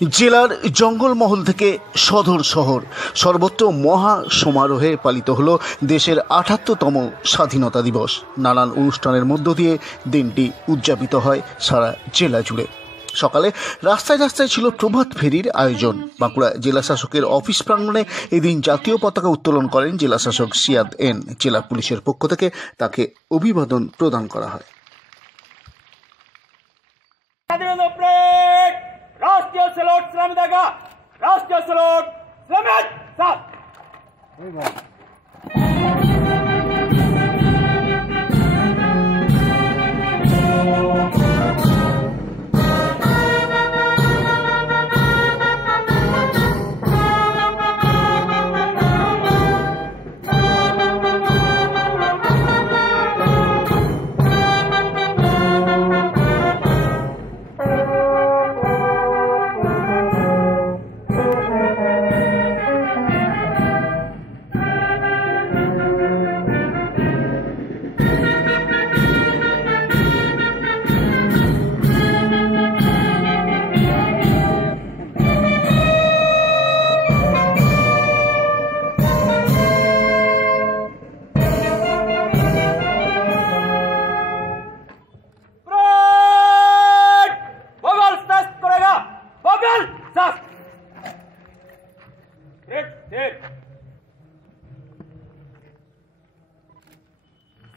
জেলার জঙ্গলমহল থেকে সদর শহর সর্বত্র মহা সমারোহে পালিত হলো দেশের ৭৮তম স্বাধীনতা দিবস। নানান অনুষ্ঠানের মধ্য দিয়ে দিনটি উদযাপিত হয় সারা জেলা জুড়ে। সকালে রাস্তায় রাস্তায় ছিল প্রভাত ফেরির আয়োজন। বাঁকুড়া জেলা শাসকের অফিস প্রাঙ্গণে এদিন জাতীয় পতাকা উত্তোলন করেন জেলা শাসক সিয়াদ এন। জেলা পুলিশের পক্ষ থেকে তাকে অভিবাদন প্রদান করা হয়। राष्ट्रीय सैल्यूट सलामी देगा। राष्ट्रीय सैल्यूट सलामी साथ।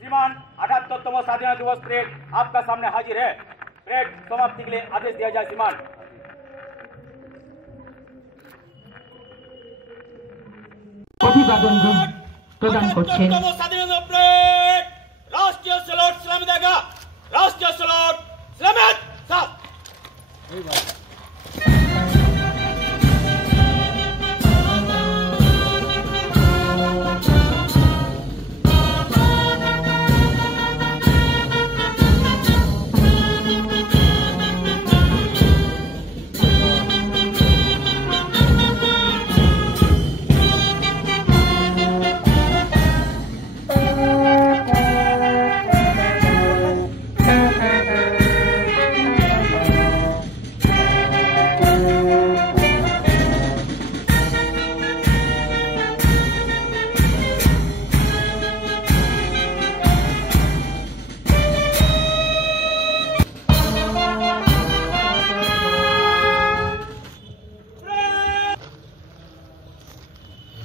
श्रीमान ৭৮तम स्वाधीनता दिवस परेड आपका सामने हाजिर है। परेड समाप्ति के लिए आदेश दिया जाए। श्रीमान অভিবাদন প্রদান করছেন। স্বাধীনতা পরেড রাষ্ট্রীয় স্যালুট সালামি দেगा। রাষ্ট্রীয় স্যালুট সালামি সাথ।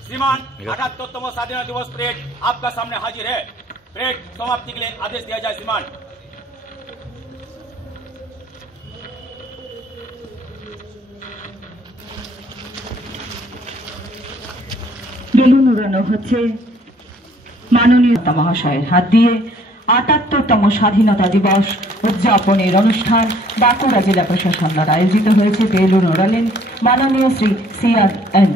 श्रीमान ৭৮तम स्वाधीनता दिवस परेड आपका सामने हाजिर है। परेड समाप्ति के लिए आदेश दिया जाए। श्रीमान বেলুন উড়ানো হচ্ছে মাননীয় মহাশয়ের হাত দিয়ে। ৭৮তম স্বাধীনতা দিবস উদযাপনের অনুষ্ঠান বাঁকুড়া জেলা প্রশাসন দ্বারা আয়োজিত হয়েছে। বেলুন উড়ালেন মাননীয় শ্রী সিয়াদ এন।